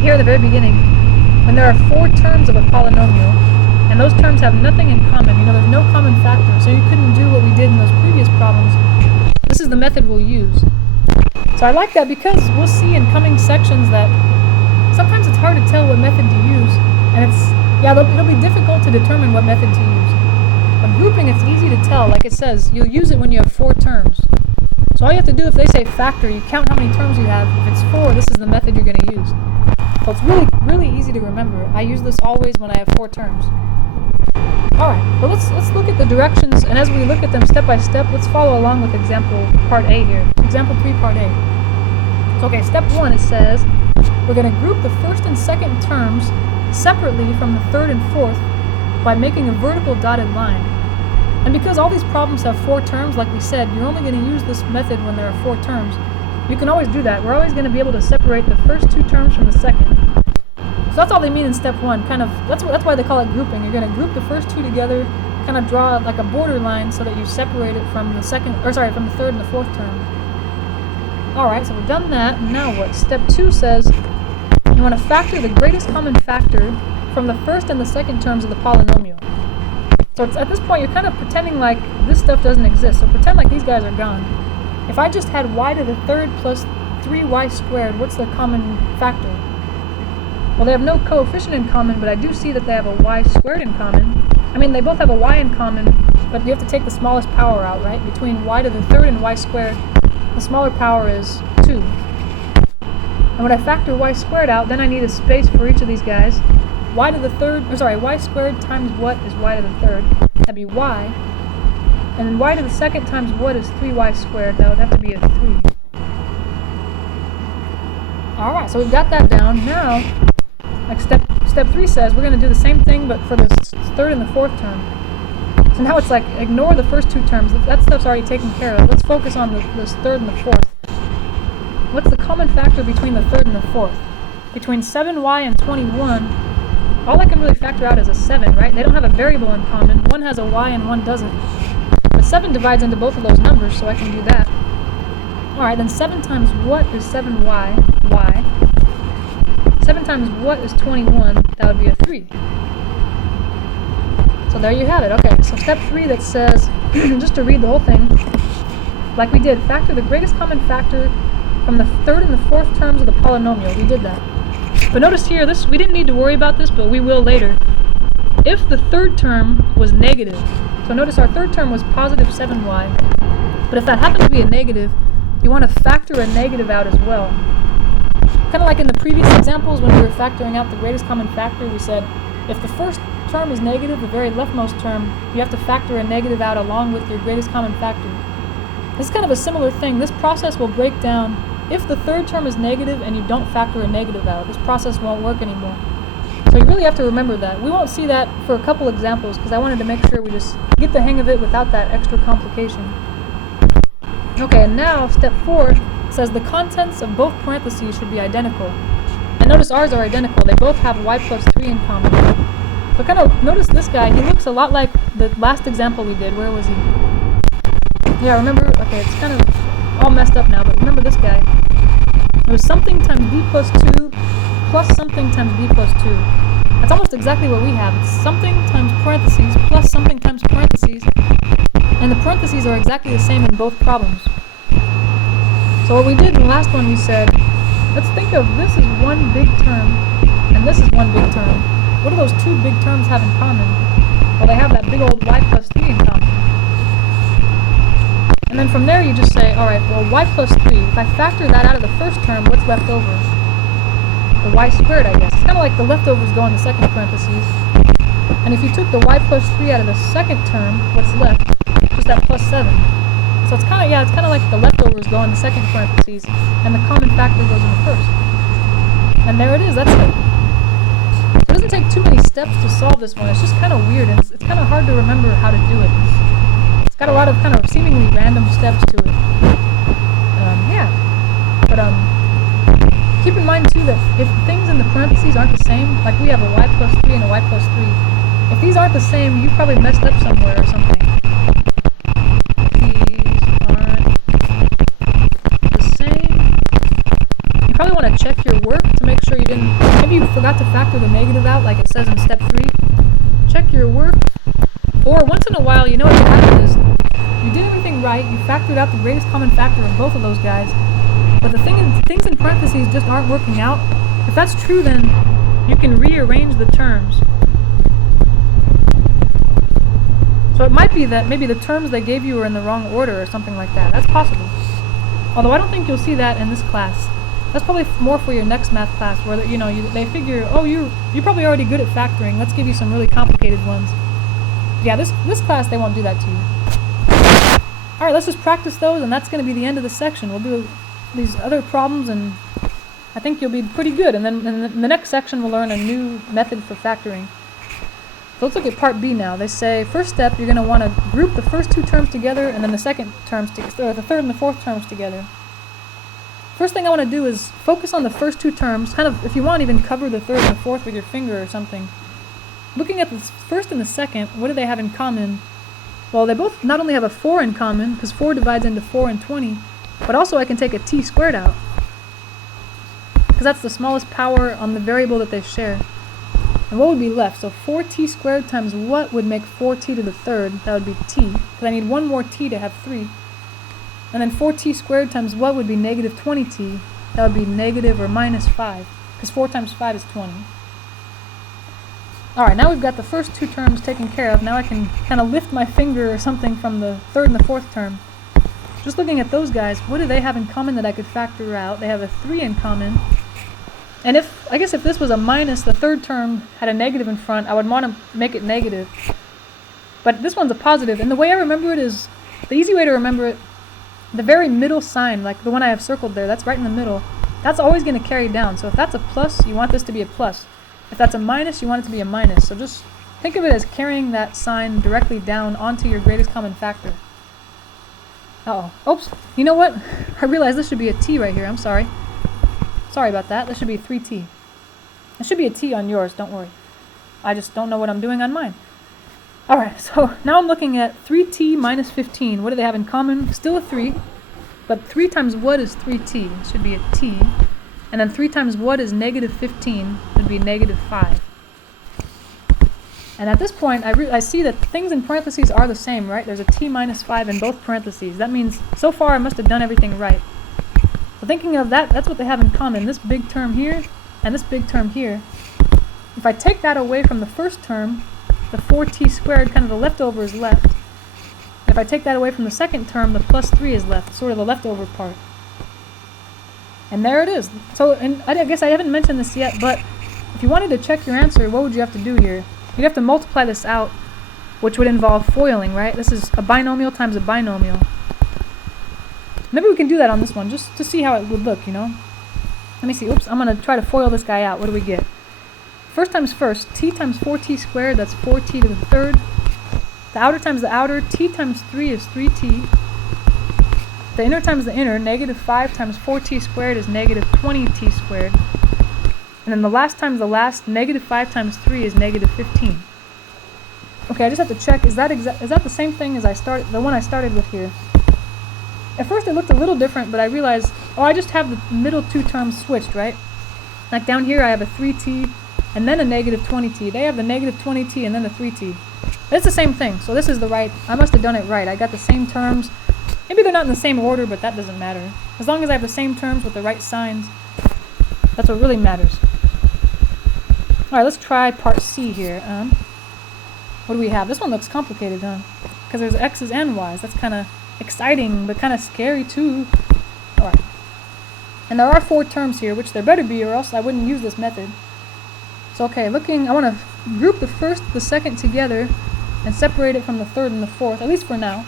here at the very beginning, when there are 4 terms of a polynomial, and those terms have nothing in common, you know, there's no common factor, so you couldn't do what we did in those previous problems, this is the method we'll use. So I like that because we'll see in coming sections that sometimes it's hard to tell what method to use, and it'll be difficult to determine what method to use. But grouping, it's easy to tell. Like it says, you'll use it when you have 4 terms. So all you have to do, if they say factor, you count how many terms you have. If it's 4, this is the method you're going to use. So it's really, really easy to remember. I use this always when I have 4 terms. Alright, well let's look at the directions, and as we look at them step by step, let's follow along with example part A here. Example 3, part A. So okay, step 1, it says, we're going to group the first and second terms separately from the third and fourth by making a vertical dotted line. And because all these problems have 4 terms, like we said, you're only going to use this method when there are 4 terms. You can always do that. We're always going to be able to separate the first 2 terms from the second. So that's all they mean in step 1. That's why they call it grouping. You're going to group the first 2 together, kind of draw like a border line so that you separate it from the from the third and the fourth term. Alright, so we've done that. Now what? Step 2 says you want to factor the greatest common factor from the first and the second terms of the polynomial. So at this point, you're kind of pretending like this stuff doesn't exist. So pretend like these guys are gone. If I just had y to the third plus 3y squared, what's the common factor? Well, they have no coefficient in common, but I do see that they have a y squared in common. I mean, they both have a y in common, but you have to take the smallest power out, right? Between y to the third and y squared, the smaller power is 2. And when I factor y squared out, then I need a space for each of these guys. y to the third, or sorry, y squared times what is y to the third? That'd be y. And then y to the second times what is 3y squared? That would have to be a 3. Alright, so we've got that down. Now, like step 3 says, we're going to do the same thing, but for the third and the fourth term. So now it's like, ignore the first two terms. That stuff's already taken care of. Let's focus on this third and the fourth. What's the common factor between the third and the fourth? Between 7y and 21, all I can really factor out is a 7, right? They don't have a variable in common. One has a y and one doesn't. But 7 divides into both of those numbers, so I can do that. Alright, then 7 times what is 7y? Y. 7 times what is 21? That would be a 3. So there you have it. Okay, so step 3 that says, just to read the whole thing, like we did, factor the greatest common factor from the third and the fourth terms of the polynomial. We did that. But notice here, we didn't need to worry about this, but we will later. If the third term was negative, so notice our third term was positive 7y, but if that happened to be a negative, you want to factor a negative out as well. Kind of like in the previous examples when we were factoring out the greatest common factor, we said if the first term is negative, the very leftmost term, you have to factor a negative out along with your greatest common factor. This is kind of a similar thing. This process will break down if the third term is negative and you don't factor a negative out. This process won't work anymore. So you really have to remember that. We won't see that for a couple examples because I wanted to make sure we just get the hang of it without that extra complication. Okay, and now step 4 says the contents of both parentheses should be identical. And notice ours are identical. They both have y plus 3 in common. But kind of notice this guy. He looks a lot like the last example we did. Where was he? Yeah, remember? Okay, it's kind of all messed up now, but remember this guy. It was something times b plus 2 plus something times b plus 2. That's almost exactly what we have. It's something times parentheses plus something times parentheses. And the parentheses are exactly the same in both problems. So what we did in the last one, we said, let's think of this as one big term, and this is one big term. What do those two big terms have in common? Well, they have that big old y plus 3 in common. And then from there you just say, alright, well y plus 3, if I factor that out of the first term, what's left over? The y squared, I guess. It's kind of like the leftovers go in the second parentheses. And if you took the y plus 3 out of the second term, what's left? Just that plus 7. So it's kind of, it's kind of like the leftovers go in the second parentheses, and the common factor goes in the first. And there it is, that's it. It doesn't take too many steps to solve this one. It's just kind of weird, and it's kind of hard to remember how to do it. It's got a lot of kind of seemingly random steps to it. But keep in mind too that if things in the parentheses aren't the same, like we have a y plus 3 and a y plus 3, if these aren't the same, you probably messed up somewhere or something. Check your work to make sure you didn't, maybe you forgot to factor the negative out like it says in step 3. Check your work, or once in a while, you know what happened is you did everything right, you factored out the greatest common factor in both of those guys, but the things in parentheses just aren't working out. If that's true, then you can rearrange the terms. So it might be that maybe the terms they gave you are in the wrong order or something like that. That's possible. Although I don't think you'll see that in this class. That's probably more for your next math class, where they figure, oh, you're probably already good at factoring. Let's give you some really complicated ones. Yeah, this class they won't do that to you. All right, let's just practice those, and that's going to be the end of the section. We'll do these other problems, and I think you'll be pretty good. And then in the next section, we'll learn a new method for factoring. So let's look at part B now. They say first step, you're going to want to group the first two terms together, and then the second terms or the third and the fourth terms together. First thing I want to do is focus on the first two terms, kind of, if you want, even cover the third and the fourth with your finger or something. Looking at the first and the second, what do they have in common? Well, they both not only have a 4 in common, because 4 divides into 4 and 20, but also I can take a t squared out, because that's the smallest power on the variable that they share. And what would be left? So 4t squared times what would make 4t to the third? That would be t, because I need one more t to have 3. And then 4t squared times what would be negative 20t? That would be negative or minus 5, because 4 times 5 is 20. Alright, now we've got the first two terms taken care of. Now I can kind of lift my finger or something from the third and the fourth term. Just looking at those guys, what do they have in common that I could factor out? They have a 3 in common. And I guess if this was a minus, the third term had a negative in front, I would want to make it negative. But this one's a positive, and the way I remember it is, the easy way to remember it, the very middle sign, like the one I have circled there, that's right in the middle, that's always going to carry down. So if that's a plus, you want this to be a plus. If that's a minus, you want it to be a minus. So just think of it as carrying that sign directly down onto your greatest common factor. Uh-oh. Oops. You know what? I realized this should be a t right here. I'm sorry. Sorry about that. This should be 3t. It should be a t on yours. Don't worry. I just don't know what I'm doing on mine. Alright, so now I'm looking at 3t minus 15. What do they have in common? Still a 3. But 3 times what is 3t? It should be a t. And then 3 times what is negative 15? It would be negative 5. And at this point, I see that things in parentheses are the same, right? There's a t minus 5 in both parentheses. That means, so far, I must have done everything right. So thinking of that, that's what they have in common. This big term here, and this big term here. If I take that away from the first term, the 4t squared, kind of the leftover is left. If I take that away from the second term, the plus 3 is left, sort of the leftover part. And there it is. So, and I guess I haven't mentioned this yet, but if you wanted to check your answer, what would you have to do here? You'd have to multiply this out, which would involve foiling, right? This is a binomial times a binomial. Maybe we can do that on this one, just to see how it would look, you know? Let me see. Oops, I'm going to try to FOIL this guy out. What do we get? First times first, t times 4t squared, that's 4t to the third. The outer times the outer, t times 3 is 3t. The inner times the inner, negative 5 times 4t squared is negative 20t squared. And then the last times the last, negative 5 times 3 is negative 15. Okay, I just have to check, is that the same thing as the one I started with here? At first it looked a little different, but I realized, oh, I just have the middle two terms switched, right? Like down here I have a 3t and then a negative 20t. They have the negative 20t and then the 3t. It's the same thing, so this is the right, I must have done it right. I got the same terms. Maybe they're not in the same order, but that doesn't matter. As long as I have the same terms with the right signs, that's what really matters. Alright, let's try part C here. What do we have? This one looks complicated, huh? Because there's x's and y's. That's kind of exciting, but kind of scary too. Alright. And there are 4 terms here, which there better be, or else I wouldn't use this method. So okay, I want to group the first, the second together, and separate it from the third and the fourth, at least for now.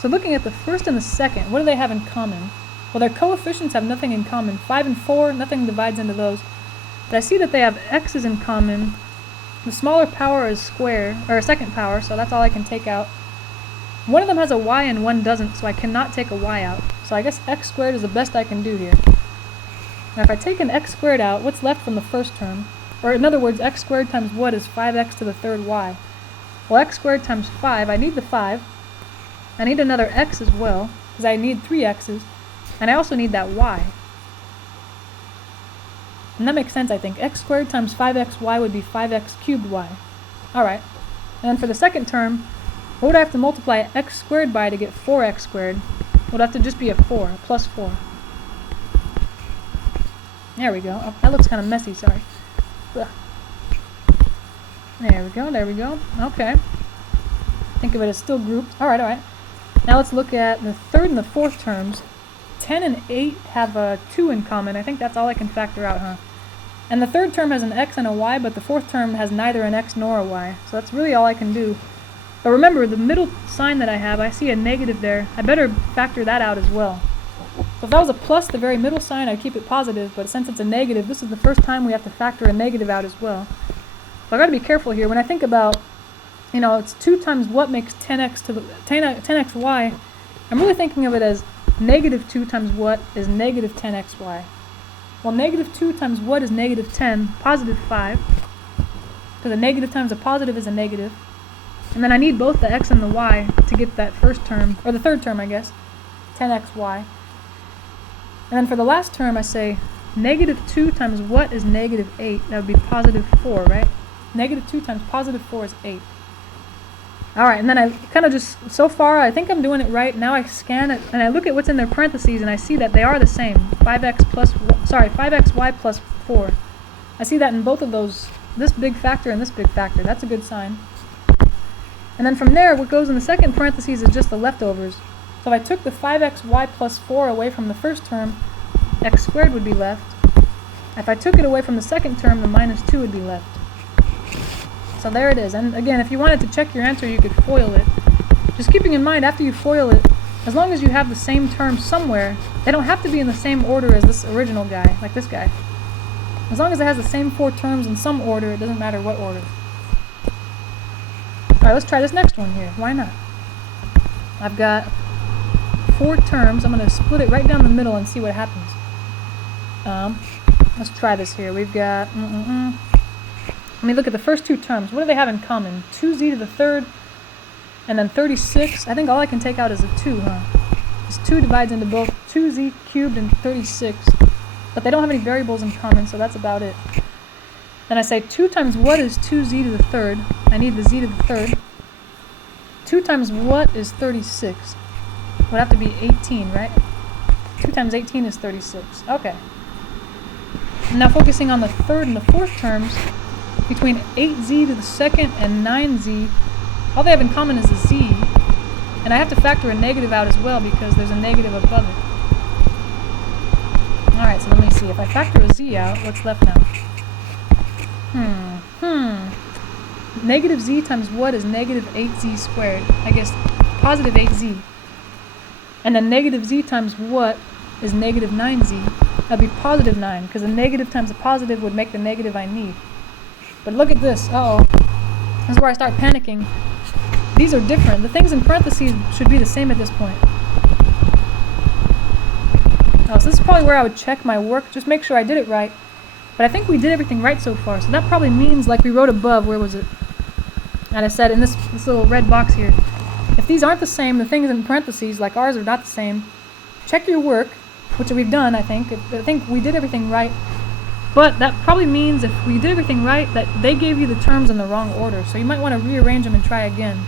So looking at the first and the second, what do they have in common? Well, their coefficients have nothing in common. 5 and 4, nothing divides into those. But I see that they have x's in common. The smaller power is square, or a second power, so that's all I can take out. One of them has a y and one doesn't, so I cannot take a y out. So I guess x squared is the best I can do here. Now if I take an x squared out, what's left from the first term? Or in other words, x squared times what is 5x to the third y? Well, x squared times 5, I need the 5. I need another x as well, because I need 3 x's. And I also need that y. And that makes sense, I think. X squared times 5xy would be 5x cubed y. Alright. And then for the second term, what would I have to multiply x squared by to get 4x squared? It would have to just be a 4, plus 4. There we go. Oh, that looks kind of messy, sorry. Ugh. There we go, there we go. Okay. Think of it as still grouped. Alright, alright. Now let's look at the third and the fourth terms. 10 and 8 have a 2 in common. I think that's all I can factor out, huh? And the third term has an x and a y, but the fourth term has neither an x nor a y. So that's really all I can do. But remember, the middle sign that I have, I see a negative there. I better factor that out as well. So if that was a plus, the very middle sign, I'd keep it positive. But since it's a negative, this is the first time we have to factor a negative out as well. So I got to be careful here. When I think about, you know, it's 2 times what makes 10x to the 10xy, I'm really thinking of it as negative 2 times what is negative 10xy. Well, negative 2 times what is negative 10, positive 5. Because a negative times a positive is a negative. And then I need both the x and the y to get that first term, or the third term, I guess, 10xy. And then for the last term, I say negative 2 times what is negative 8. That would be positive 4, right? Negative 2 times positive 4 is 8. Alright, and then I kind of just, so far, I think I'm doing it right. Now I scan it, and I look at what's in their parentheses, and I see that they are the same. 5xy plus 4. I see that in both of those, this big factor and this big factor. That's a good sign. And then from there, what goes in the second parentheses is just the leftovers. So if I took the 5xy plus 4 away from the first term, x squared would be left. If I took it away from the second term, the minus 2 would be left. So there it is. And again, if you wanted to check your answer, you could FOIL it. Just keeping in mind, after you FOIL it, as long as you have the same term somewhere, they don't have to be in the same order as this original guy, like this guy. As long as it has the same 4 terms in some order, it doesn't matter what order. Alright, let's try this next one here. Why not? I've got 4 terms. I'm going to split it right down the middle and see what happens. Let's try this here. We've got... Let me look at the first 2 terms. What do they have in common? 2z to the third, and then 36. I think all I can take out is a 2, huh? This 2 divides into both 2z cubed and 36. But they don't have any variables in common, so that's about it. Then I say 2 times what is 2z to the third? I need the z to the third. 2 times what is 36? Would have to be 18, right? 2 times 18 is 36. Okay. Now focusing on the third and the fourth terms, between 8z to the second and 9z, all they have in common is a z. And I have to factor a negative out as well because there's a negative above it. Alright, so let me see. If I factor a z out, what's left now? Negative z times what is negative 8z squared? I guess positive 8z. And then negative z times what is negative 9z? That'd be positive 9, because a negative times a positive would make the negative I need. But look at this. Uh-oh. This is where I start panicking. These are different. The things in parentheses should be the same at this point. Oh, so this is probably where I would check my work. Just make sure I did it right. But I think we did everything right so far. So that probably means, like we wrote above, where was it? And I said in this little red box here, if these aren't the same, the things in parentheses, like ours, are not the same, check your work, which we've done, I think. I think we did everything right. But that probably means if we did everything right, that they gave you the terms in the wrong order. So you might want to rearrange them and try again.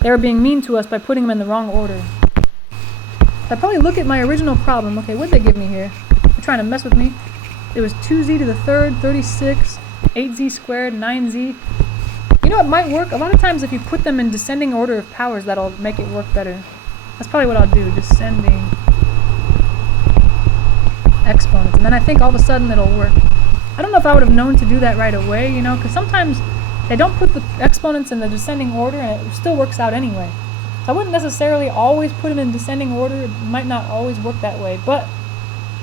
They were being mean to us by putting them in the wrong order. So I probably look at my original problem. Okay, what'd they give me here? They're trying to mess with me. It was 2z to the third, 36, 8z squared, 9z. You know, it might work. A lot of times if you put them in descending order of powers, that'll make it work better. That's probably what I'll do, descending exponents. And then I think all of a sudden it'll work. I don't know if I would have known to do that right away, you know, because sometimes they don't put the exponents in the descending order and it still works out anyway. So I wouldn't necessarily always put them in descending order. It might not always work that way. But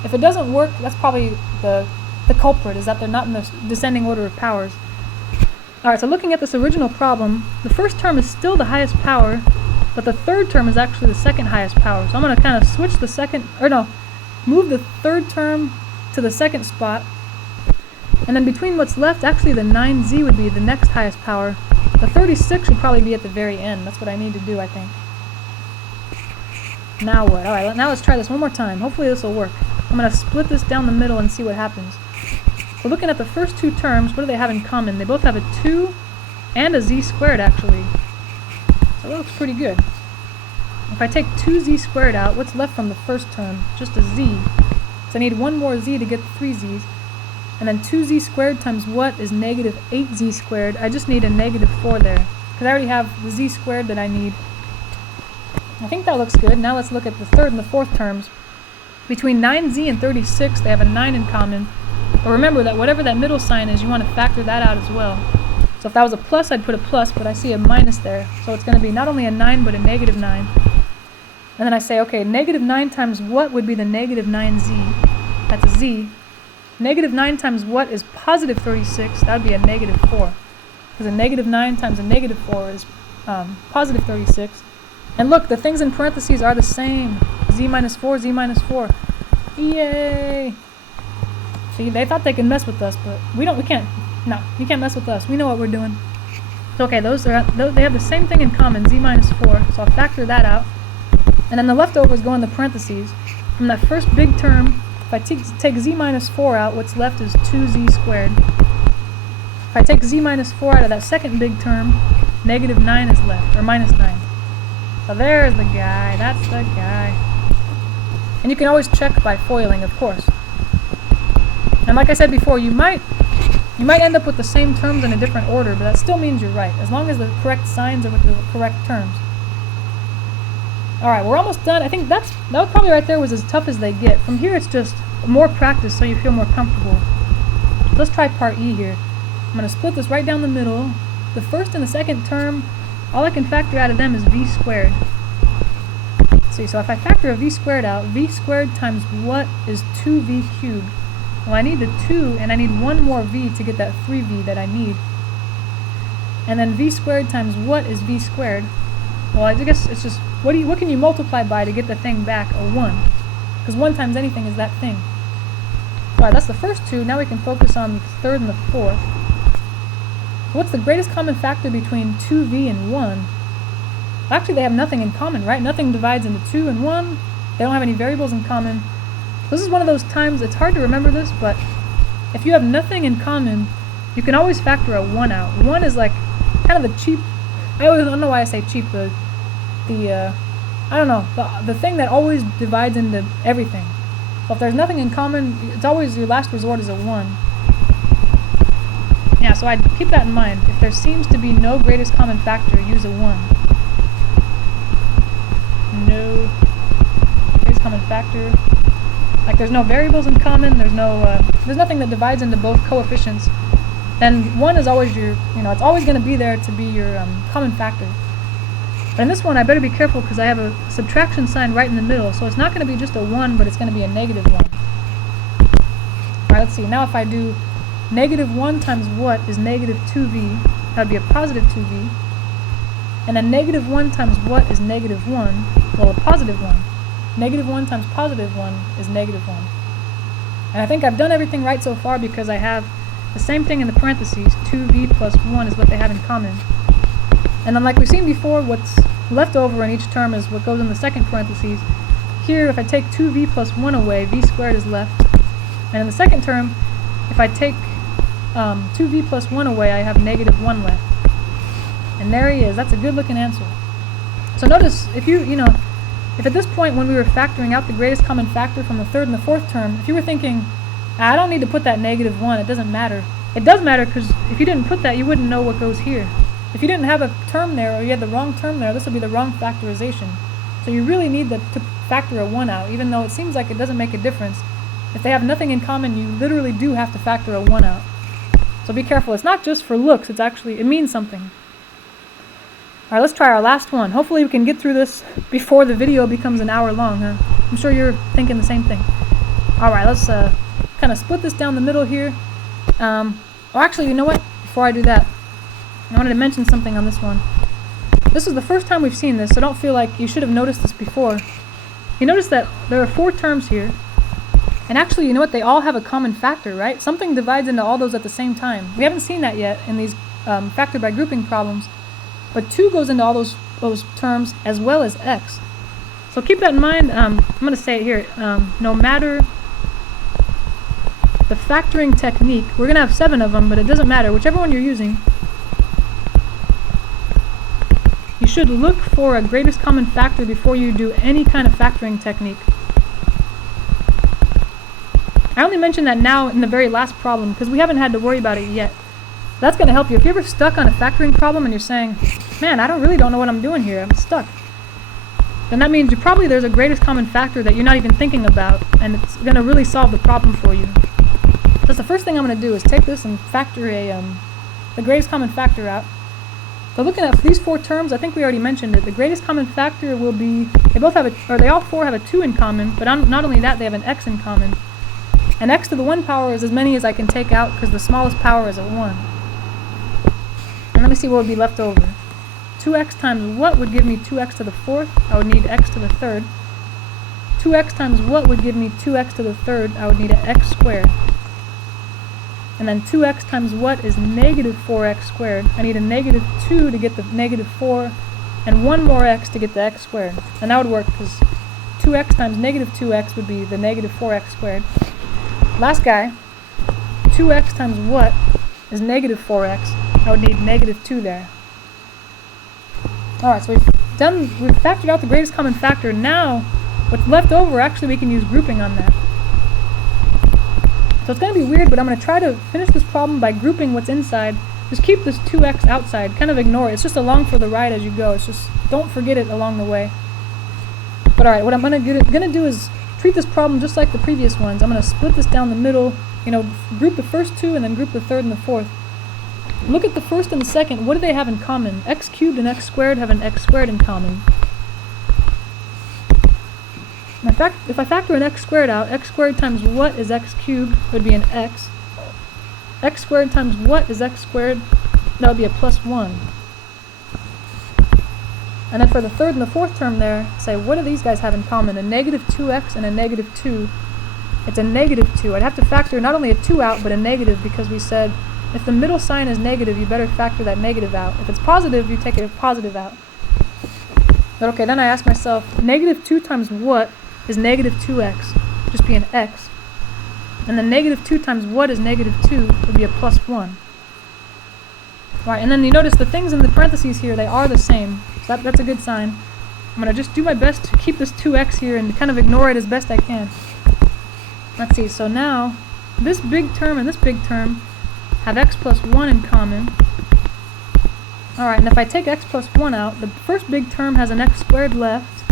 if it doesn't work, that's probably the culprit, is that they're not in the descending order of powers. Alright, so looking at this original problem, the first term is still the highest power, but the third term is actually the second highest power. So I'm going to kind of switch the second, or no, move the third term to the second spot. And then between what's left, actually the 9z would be the next highest power. The 36 should probably be at the very end. That's what I need to do, I think. Now what? Alright, now let's try this one more time. Hopefully this will work. I'm going to split this down the middle and see what happens. So looking at the first 2 terms, what do they have in common? They both have a 2 and a z squared, actually. So that looks pretty good. If I take 2z squared out, what's left from the first term? Just a z. So I need one more z to get the 3 z's. And then 2z squared times what is negative 8z squared? I just need a negative 4 there, because I already have the z squared that I need. I think that looks good. Now let's look at the third and the fourth terms. Between 9z and 36, they have a 9 in common. But remember that whatever that middle sign is, you want to factor that out as well. So if that was a plus, I'd put a plus, but I see a minus there. So it's going to be not only a 9, but a negative 9. And then I say, okay, negative 9 times what would be the negative 9z? That's a z. Negative 9 times what is positive 36? That would be a negative 4. Because a negative 9 times a negative 4 is positive 36. And look, the things in parentheses are the same. Z minus 4, Z minus 4. Yay! See, they thought they could mess with us, but we can't. No, you can't mess with us. We know what we're doing. So, okay, they have the same thing in common, Z minus 4. So I'll factor that out. And then the leftovers go in the parentheses. From that first big term, if I take z minus 4 out, what's left is 2z squared. If I take z minus 4 out of that second big term, negative 9 is left, or minus 9. So there's the guy. That's the guy. And you can always check by foiling, of course. And like I said before, you might end up with the same terms in a different order, but that still means you're right, as long as the correct signs are with the correct terms. Alright, we're almost done. I think that probably right there was as tough as they get. From here it's just more practice so you feel more comfortable. let's try part E here. I'm going to split this right down the middle. The first and the second term, all I can factor out of them is v squared. Let's see, so if I factor a v squared out, v squared times what is 2v cubed? Well, I need the 2, and I need one more v to get that 3v that I need. And then v squared times what is v squared? Well, I guess it's just, what can you multiply by to get the thing back, a 1? Because 1 times anything is that thing. Alright, that's the first two. Now we can focus on the third and the fourth. What's the greatest common factor between 2v and 1? Actually, they have nothing in common, right? Nothing divides into 2 and 1. They don't have any variables in common. This is one of those times, it's hard to remember this, but if you have nothing in common, you can always factor a 1 out. 1 is like kind of the cheap, I don't know why I say cheap, I don't know, the thing that always divides into everything. So if there's nothing in common, it's always, your last resort is a 1. Yeah, so I'd keep that in mind. If there seems to be no greatest common factor, use a 1. No greatest common factor. Like there's no variables in common, there's nothing that divides into both coefficients. Then 1 is always your, it's always going to be there to be your common factor. But in this one, I better be careful because I have a subtraction sign right in the middle, so it's not going to be just a 1, but it's going to be a negative 1. Alright, let's see. Now if I do negative 1 times what is negative 2v, that would be a positive 2v. And then negative 1 times what is negative 1, well, a positive 1. Negative 1 times positive 1 is negative 1. And I think I've done everything right so far because I have the same thing in the parentheses. 2v plus 1 is what they have in common. And then like we've seen before, what's left over in each term is what goes in the second parentheses. Here, if I take 2v plus 1 away, v squared is left. And in the second term, if I take 2v plus 1 away, I have negative 1 left. And there he is. That's a good looking answer. So notice, if if at this point when we were factoring out the greatest common factor from the third and the fourth term, if you were thinking, I don't need to put that negative 1, it doesn't matter. It does matter because if you didn't put that, you wouldn't know what goes here. If you didn't have a term there, or you had the wrong term there, this would be the wrong factorization. So you really need to factor a 1 out, even though it seems like it doesn't make a difference. If they have nothing in common, you literally do have to factor a 1 out. So be careful. It's not just for looks, it means something. Alright, let's try our last one. Hopefully we can get through this before the video becomes an hour long, huh? I'm sure you're thinking the same thing. Alright, let's kind of split this down the middle here. Actually, you know what? Before I do that, I wanted to mention something on this one. This is the first time we've seen this, so don't feel like you should have noticed this before. You notice that there are 4 terms here, and actually, you know what? They all have a common factor, right? Something divides into all those at the same time. We haven't seen that yet in these factor by grouping problems, but 2 goes into all those terms as well as x. So keep that in mind. I'm going to say it here. No matter the factoring technique, we're going to have 7 of them, but it doesn't matter. Whichever one you're using, you should look for a greatest common factor before you do any kind of factoring technique. I only mention that now in the very last problem because we haven't had to worry about it yet. That's going to help you. If you're ever stuck on a factoring problem and you're saying, man, I really don't know what I'm doing here, I'm stuck, then that means there's a greatest common factor that you're not even thinking about, and it's going to really solve the problem for you. So the first thing I'm going to do is take this and factor the greatest common factor out. So looking at these 4 terms, I think we already mentioned it. The greatest common factor will be, they all 4 have a 2 in common, but not only that, they have an x in common. And x to the 1 power is as many as I can take out because the smallest power is a 1. And let me see what would be left over. 2x times what would give me 2x to the 4th? I would need x to the 3rd. 2x times what would give me 2x to the 3rd? I would need an x squared. And then 2x times what is negative 4x squared? I need a negative 2 to get the negative 4, and 1 more x to get the x squared. And that would work because 2x times negative 2x would be the negative 4x squared. Last guy, 2x times what is negative 4x? I would need negative 2 there. Alright, so we've factored out the greatest common factor. Now, what's left over, actually we can use grouping on that. So it's going to be weird, but I'm going to try to finish this problem by grouping what's inside. Just keep this 2x outside, kind of ignore it. It's just along for the ride as you go. It's just, don't forget it along the way. But alright, what I'm going to do is treat this problem just like the previous ones. I'm going to split this down the middle. you know, group the first two and then group the third and the fourth. Look at the first and the second. What do they have in common? X cubed and x squared have an x squared in common. If I factor an x squared out, x squared times what is x cubed would be an x. X squared times what is x squared? That would be a plus 1. And then for the third and the fourth term there, say what do these guys have in common? A negative 2x and a negative 2. It's a negative 2. I'd have to factor not only a 2 out, but a negative, because we said if the middle sign is negative, you better factor that negative out. If it's positive, you take a positive out. But okay, then I ask myself, negative 2 times what is negative 2x? Just be an x. And then negative 2 times what is negative 2 would be a plus 1. Right, and then you notice the things in the parentheses here, they are the same. So that's a good sign. I'm going to just do my best to keep this 2x here and kind of ignore it as best I can. Let's see, so now this big term and this big term have x plus 1 in common. Alright, and if I take x plus 1 out, the first big term has an x squared left.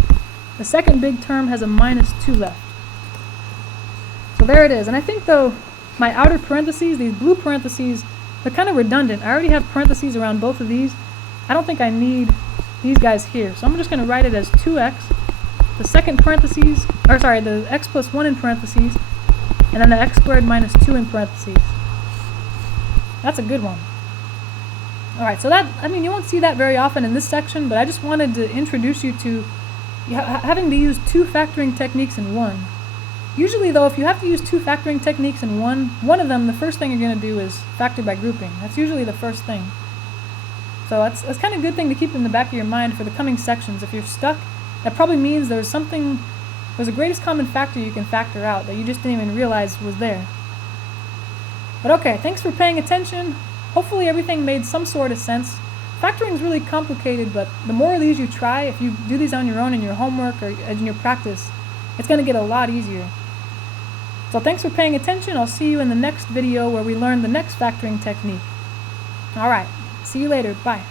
The second big term has a minus 2 left. So there it is. And I think, though, my outer parentheses, these blue parentheses, they're kind of redundant. I already have parentheses around both of these. I don't think I need these guys here. So I'm just going to write it as 2x, the second parentheses, or sorry, the x plus 1 in parentheses, and then the x squared minus 2 in parentheses. That's a good one. Alright, so that, I mean, you won't see that very often in this section, but I just wanted to introduce you to having to use two factoring techniques in one. Usually, though, if you have to use two factoring techniques in one of them, the first thing you're going to do is factor by grouping. That's usually the first thing. So that's kind of a good thing to keep in the back of your mind for the coming sections. If you're stuck, that probably means there's a greatest common factor you can factor out that you just didn't even realize was there. But okay, thanks for paying attention. Hopefully everything made some sort of sense. Factoring is really complicated, but the more of these you try, if you do these on your own in your homework or in your practice, it's going to get a lot easier. So thanks for paying attention. I'll see you in the next video where we learn the next factoring technique. Alright, see you later. Bye.